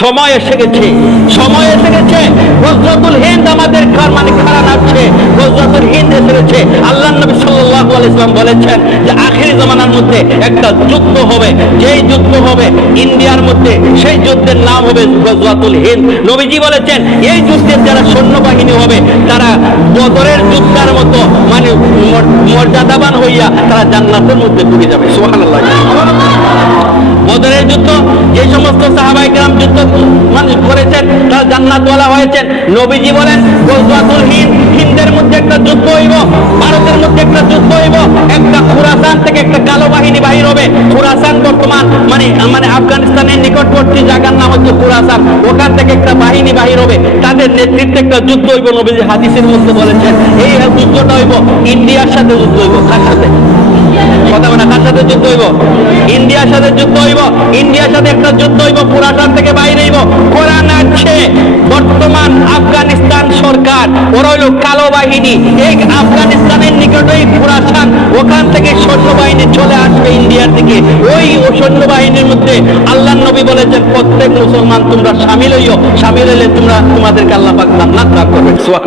সময় এসে গেছে, সময় এসে গেছে। গজওয়াতুল হিন্দ আমাদের মানে খাড়া নাচছে, গজওয়াতুল হিন্দ এসে গেছে। আল্লাহ নবী সাল্লাল্লাহু আলাইহি ওয়াসাল্লাম বলেছেন যে আখিরি জামানার মধ্যে একটা যুদ্ধ হবে, যেই যুদ্ধ হবে ইন্ডিয়ার মধ্যে, সেই যুদ্ধের নাম হবে গজওয়াতুল হিন্দ। নবীজি বলেছেন এই যুদ্ধের যারা সৈন্যবাহিনী হবে তারা বদরের যুদ্ধের মতো মানে মর্যাদাবান হইয়া তারা জান্নাতের মধ্যে ঢুকে যাবে। সুবহানাল্লাহ। বদরের যুদ্ধ যে সমস্ত সাহাবায়ে কেরাম যুদ্ধ মানে করেছেন তারা জান্নাতওয়ালা হয়েছেন। নবীজি বলেন গজওয়াতুল হিন্দের মধ্যে একটা যুদ্ধ হইব, ভারতের মধ্যে একটা যুদ্ধ হইব, একটা খুরাসান থেকে একটা কালো বাহিনী বাহির হবে। খুরাসান বর্তমান মানে আফগানিস্তানের নিকটবর্তী জায়গার নাম হচ্ছে খুরাসান, ওখান থেকে একটা বাহিনী বাহির হবে, তাদের নেতৃত্বে একটা যুদ্ধ হইব। নবীজি হাদিসের মধ্যে বলেছেন এই যুদ্ধটা হইব ইন্ডিয়ার সাথে যুদ্ধ হইব। কার সাথে? কথা বলে কার সাথে যুদ্ধ হইব? ইন্ডিয়ার সাথে যুদ্ধ হইব। ইন্ডিয়ার সাথে একটা যুদ্ধ হইব, খুরাসান থেকে বাইরে হইব। কোরআন আছে বর্তমান আফগানিস্তান সরকার ওরা হইল কালো বাহিনী, এই আফগানিস্তানের নিকটেই খুরাসান, ওখান থেকে সৈন্যবাহিনী চলে আসবে ইন্ডিয়ার দিকে। ওই সৈন্যবাহিনীর মধ্যে আল্লাহ নবী বলেছেন প্রত্যেক মুসলমান তোমরা শামিল হইও, শামিল হইলে তোমাদেরকে আল্লাহ পাক জান্নাত দান করবেন। সুবহানাল্লাহ।